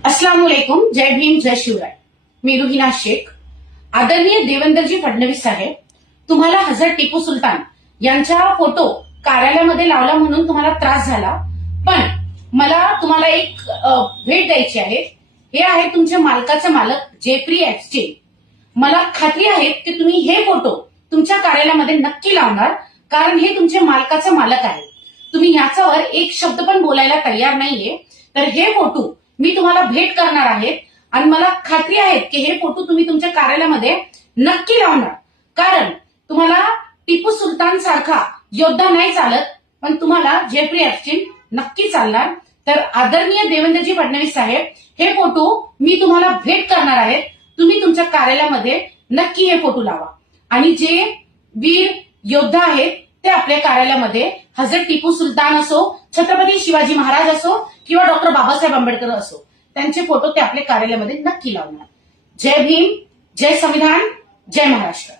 अस्सलाम वालेकुम, जय भीम, जय शिवराय. मी रुहिना शेख. आदरणीय देवेंद्रजी फडणवीस साहेब, तुम्हाला हजरत टिपू सुलतान यांचा फोटो कार्यालयामध्ये लावला म्हणून तुम्हाला त्रास झाला, पण मला तुम्हाला एक भेट द्यायची आहे. हे आहे तुमच्या मालकाचे मालक जेफ्री एप्स्टीन. मला खात्री आहे की तुम्ही हे फोटो तुमच्या कार्यालयामध्ये नक्की लावणार, कारण हे तुमचे मालकाचे मालक आहे. तुम्ही याच्यावर एक शब्द पण बोलायला तयार नाहीये. तर हे फोटो मी तुम्हाला भेट करणार आहे आणि मला खात्री आहे की हे फोटो तुम्ही तुमच्या कार्यालयामध्ये नक्की लावणार, कारण तुम्हाला टिपू सुलतान सारखा योद्धा नाही चालत, पण तुम्हाला जेफ्री एप्स्टीन नक्की चालणार. तर आदरणीय देवेंद्रजी फडणवीस साहेब, हे फोटो मी तुम्हाला भेट करणार आहे. तुम्ही तुमच्या कार्यालयामध्ये नक्की हे फोटो लावा आणि जे वीर योद्धा आहेत ते आपल्या कार्यालयामध्ये हजरत टिपू सुलतान असो, छत्रपती शिवाजी महाराज असो किंवा डॉक्टर बाबासाहेब आंबेडकर असो, त्यांचे फोटो ते आपल्या कार्यालयामध्ये नक्की लावणार. जय भीम, जय संविधान, जय महाराष्ट्र.